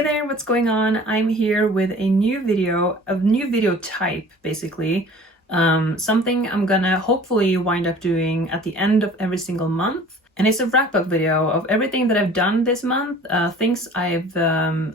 Hey there, what's going on? I'm here with a new video type, basically. Something I'm gonna hopefully wind up doing at the end of every single month. And it's a wrap-up video of everything that I've done this month, things I've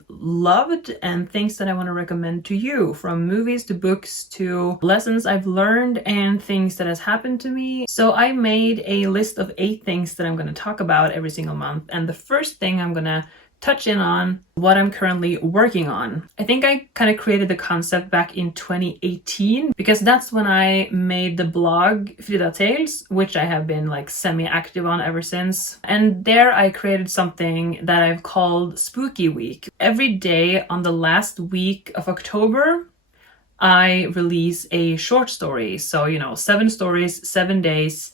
loved and things that I want to recommend to you, from movies to books to lessons I've learned and things that has happened to me. So I made a list of 8 things that I'm going to talk about every single month. And the first thing I'm gonna touch in on what I'm currently working on. I think I kind of created the concept back in 2018 because that's when I made the blog Frida Tales, which I have been like semi-active on ever since. And there I created something that I've called Spooky Week. Every day on the last week of October, I release a short story. So, 7 stories, 7 days,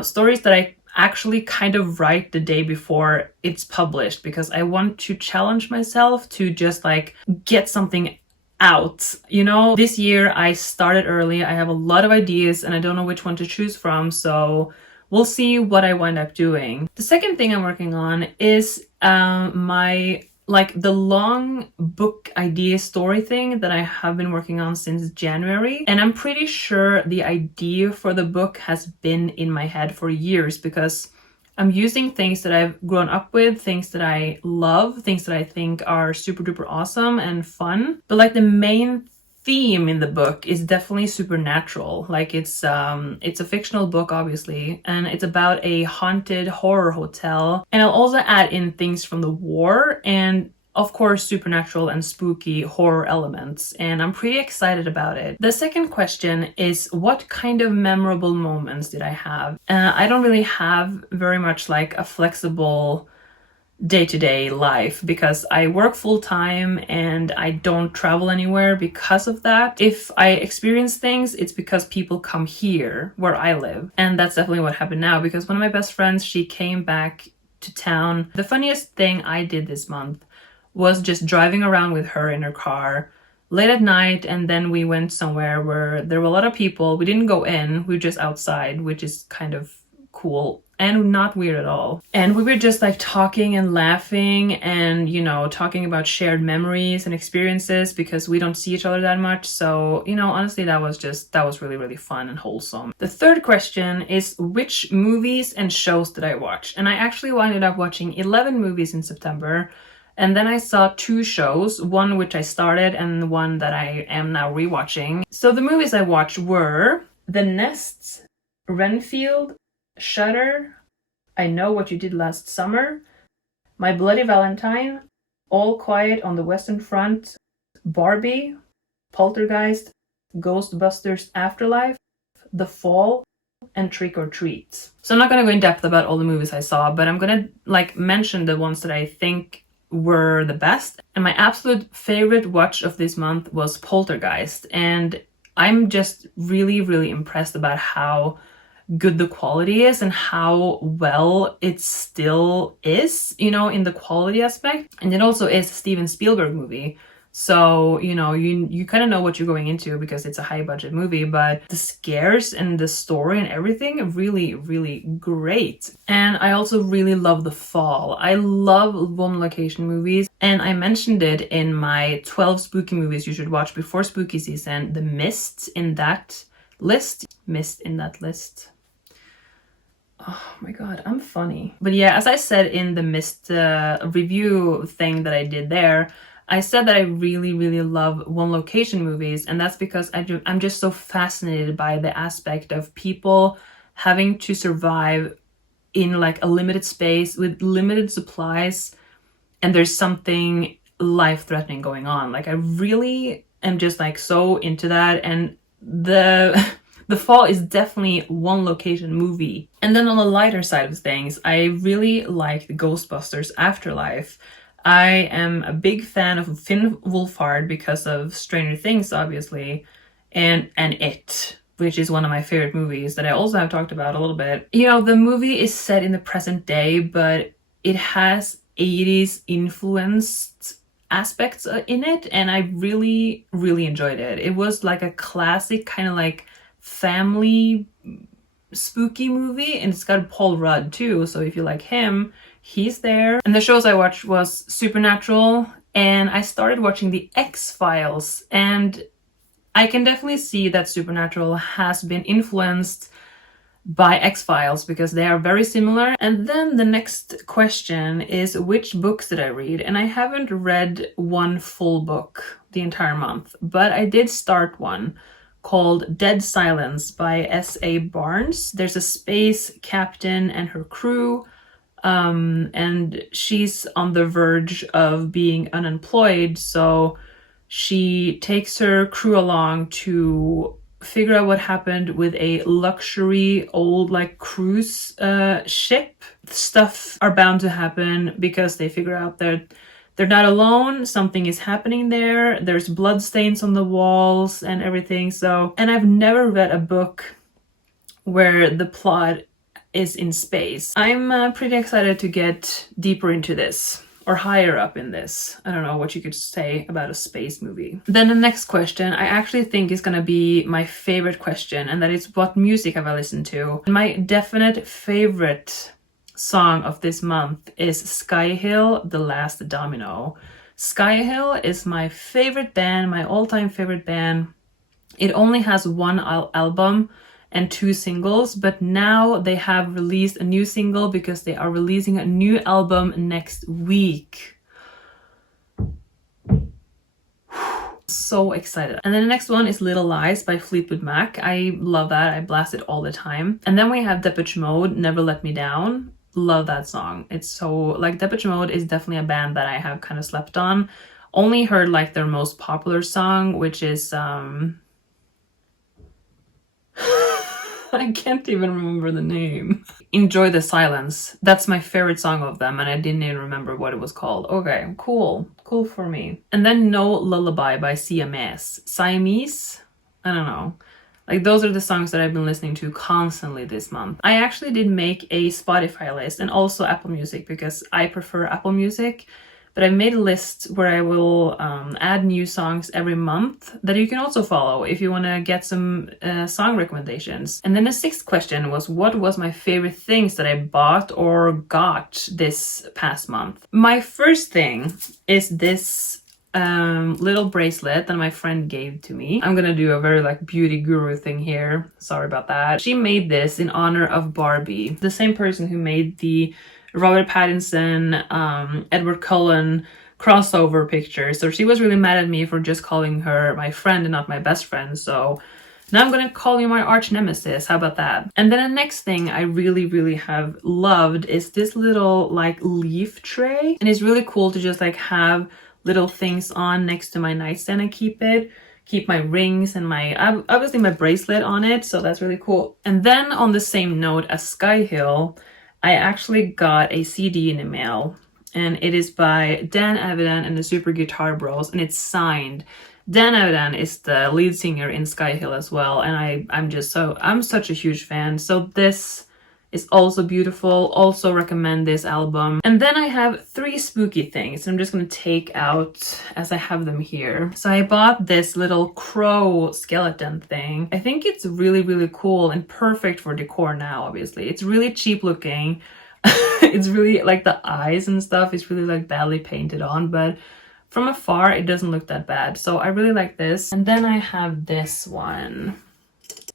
stories that I actually kind of write the day before it's published because I want to challenge myself to just like get something out. This year I started early. I have a lot of ideas and I don't know which one to choose from, so we'll see what I wind up doing. The second thing I'm working on is the long book idea story thing that I have been working on since January. And I'm pretty sure the idea for the book has been in my head for years because I'm using things that I've grown up with, things that I love, things that I think are super duper awesome and fun. But like the main theme in the book is definitely supernatural. Like it's a fictional book, obviously, and it's about a haunted horror hotel. And I'll also add in things from the war and of course supernatural and spooky horror elements, and I'm pretty excited about it. The second question is, what kind of memorable moments did I have? I don't really have very much like a flexible day-to-day life because I work full-time and I don't travel anywhere because of that. If I experience things, it's because people come here where I live. And that's definitely what happened now because one of my best friends, she came back to town. The funniest thing I did this month was just driving around with her in her car late at night, and then we went somewhere where there were a lot of people. We didn't go in, we were just outside, which is kind of cool and not weird at all. And we were just like talking and laughing and, talking about shared memories and experiences because we don't see each other that much. So, honestly, that was really, really fun and wholesome. The third question is, which movies and shows did I watch? And I actually ended up watching 11 movies in September. And then I saw 2 shows, one which I started and one that I am now rewatching. So the movies I watched were The Nest, Renfield, Shutter, I Know What You Did Last Summer, My Bloody Valentine, All Quiet on the Western Front, Barbie, Poltergeist, Ghostbusters Afterlife, The Fall, and Trick or Treat. So I'm not going to go in depth about all the movies I saw, but I'm going to mention the ones that I think were the best. And my absolute favorite watch of this month was Poltergeist, and I'm just really, really impressed about how good the quality is and how well it still is, in the quality aspect. And it also is a Steven Spielberg movie. So, you kind of know what you're going into because it's a high budget movie, but the scares and the story and everything are really, really great. And I also really love The Fall. I love one location movies, and I mentioned it in my 12 spooky movies you should watch before spooky season. The Mist in that list. Oh my god, I'm funny. But yeah, as I said in the Mist review thing that I did there, I said that I really, really love one location movies, and that's because I'm just so fascinated by the aspect of people having to survive in like a limited space with limited supplies, and there's something life-threatening going on. Like I really am just like so into that, and The Fall is definitely one location movie. And then on the lighter side of things, I really like the Ghostbusters Afterlife. I am a big fan of Finn Wolfhard because of Stranger Things, obviously, and It, which is one of my favorite movies that I also have talked about a little bit. The movie is set in the present day, but it has 80s influenced aspects in it, and I really, really enjoyed it. It was like a classic kind of like family spooky movie, and it's got Paul Rudd too, so if you like him, he's there. And the shows I watched was Supernatural and I started watching the X-Files, and I can definitely see that Supernatural has been influenced by X-Files because they are very similar. And then the next question is, which books did I read? And I haven't read one full book the entire month, but I did start one called Dead Silence by S.A. Barnes. There's a space captain and her crew, and she's on the verge of being unemployed, so she takes her crew along to figure out what happened with a luxury old like cruise ship. Stuff are bound to happen because they figure out they're not alone, something is happening there, there's blood stains on the walls and everything. So, and I've never read a book where the plot is in space. I'm pretty excited to get deeper into this, or higher up in this. I don't know what you could say about a space movie. Then the next question I actually think is gonna be my favorite question, and that is, what music have I listened to? My definite favorite song of this month is Sky Hill, The Last Domino. Sky Hill is my favorite band, my all-time favorite band. It only has one album and 2 singles, but now they have released a new single because they are releasing a new album next week. So excited. And then the next one is Little Lies by Fleetwood Mac. I love that. I blast it all the time. And then we have Depeche Mode, Never Let Me Down. Love that song. It's so, like, Depeche Mode is definitely a band that I have kind of slept on. Only heard like their most popular song, which is I can't even remember the name. Enjoy the Silence. That's my favorite song of them, and I didn't even remember what it was called. Okay, cool. Cool for me. And then No Lullaby by Siamese. Siamese? I don't know. Like, those are the songs that I've been listening to constantly this month. I actually did make a Spotify list and also Apple Music because I prefer Apple Music. But I made a list where I will add new songs every month that you can also follow if you want to get some song recommendations. And then the 6th question was, what was my favorite things that I bought or got this past month? My first thing is this little bracelet that my friend gave to me. I'm gonna do a very like beauty guru thing here. Sorry about that. She made this in honor of Barbie, the same person who made the Robert Pattinson, Edward Cullen crossover picture. So she was really mad at me for just calling her my friend and not my best friend. So now I'm gonna call you my arch nemesis. How about that? And then the next thing I really have loved is this little like leaf tray. And it's really cool to just like have little things on next to my nightstand and keep my rings and my obviously my bracelet on it. So that's really cool. And then on the same note as Sky Hill, I actually got a CD in the mail, and it is by Dan Avidan and the Super Guitar Bros, and it's signed. Dan Avidan is the lead singer in Sky Hill as well, and I'm such a huge fan. So this is also beautiful. Also recommend this album. And then I have 3 spooky things I'm just gonna take out as I have them here. So I bought this little crow skeleton thing. I think it's really cool and perfect for decor now, obviously. It's really cheap looking. It's really like the eyes and stuff is really like badly painted on, but from afar it doesn't look that bad. So I really like this. And then I have this one.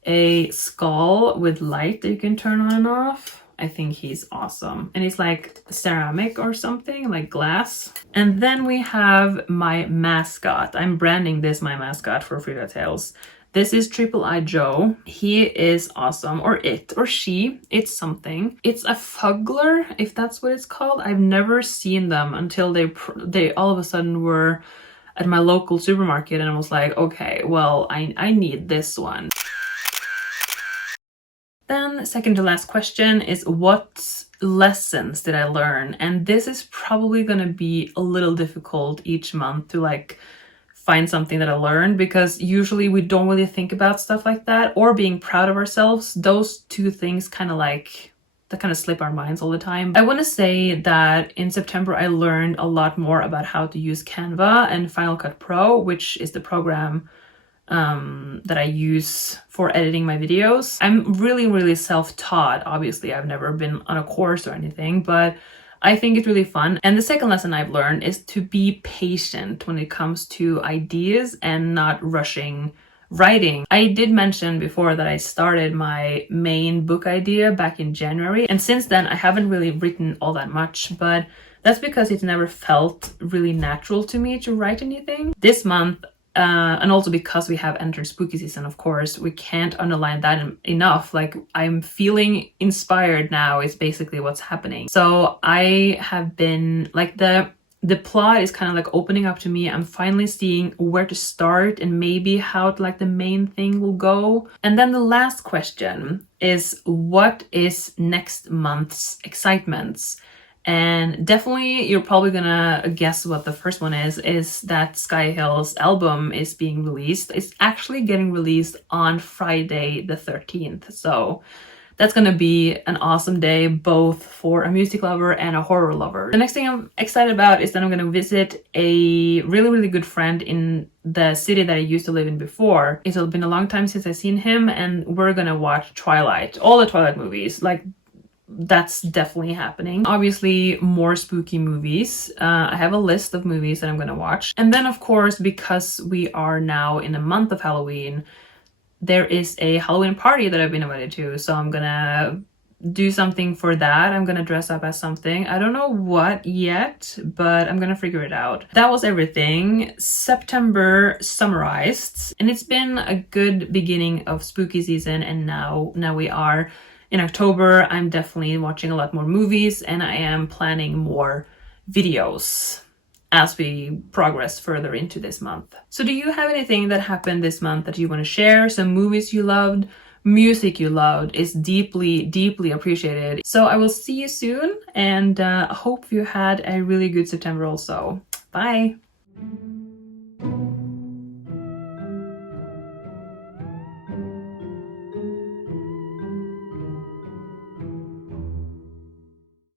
A skull with light that you can turn on and off. I think he's awesome. And he's like ceramic or something, like glass. And then we have my mascot. I'm branding this my mascot for Frida Tales. This is Triple I Joe. He is awesome, or it, or she, it's something. It's a fuggler, if that's what it's called. I've never seen them until they all of a sudden were at my local supermarket, and I was like, okay, well, I need this one. Then second to last question is, what lessons did I learn? And this is probably gonna be a little difficult each month to like find something that I learned, because usually we don't really think about stuff like that, or being proud of ourselves. Those 2 things kind of slip our minds all the time. I want to say that in September I learned a lot more about how to use Canva and Final Cut Pro, which is the program that I use for editing my videos. I'm really self-taught. Obviously, I've never been on a course or anything, but I think it's really fun. And the second lesson I've learned is to be patient when it comes to ideas and not rushing writing. I did mention before that I started my main book idea back in January, and since then I haven't really written all that much, but that's because it never felt really natural to me to write anything. This month, and also because we have entered spooky season, of course, we can't underline that enough. Like, I'm feeling inspired now is basically what's happening. So I have been like, the plot is kind of like opening up to me. I'm finally seeing where to start and maybe how like the main thing will go. And then the last question is, what is next month's excitements? And definitely you're probably gonna guess what the first one is that Sky Hill's album is being released. It's actually getting released on Friday the 13th. So that's gonna be an awesome day, both for a music lover and a horror lover. The next thing I'm excited about is that I'm gonna visit a really, really good friend in the city that I used to live in before. It's been a long time since I've seen him, and we're gonna watch Twilight, all the Twilight movies. Like, that's definitely happening. Obviously, more spooky movies. I have a list of movies that I'm gonna watch. And then, of course, because we are now in the month of Halloween, there is a Halloween party that I've been invited to. So I'm gonna do something for that. I'm gonna dress up as something. I don't know what yet, but I'm gonna figure it out. That was everything. September summarized, and it's been a good beginning of spooky season, and now we are in October. I'm definitely watching a lot more movies, and I am planning more videos as we progress further into this month. So do you have anything that happened this month that you want to share? Some movies you loved, music you loved is deeply, deeply appreciated. So I will see you soon, and hope you had a really good September also. Bye!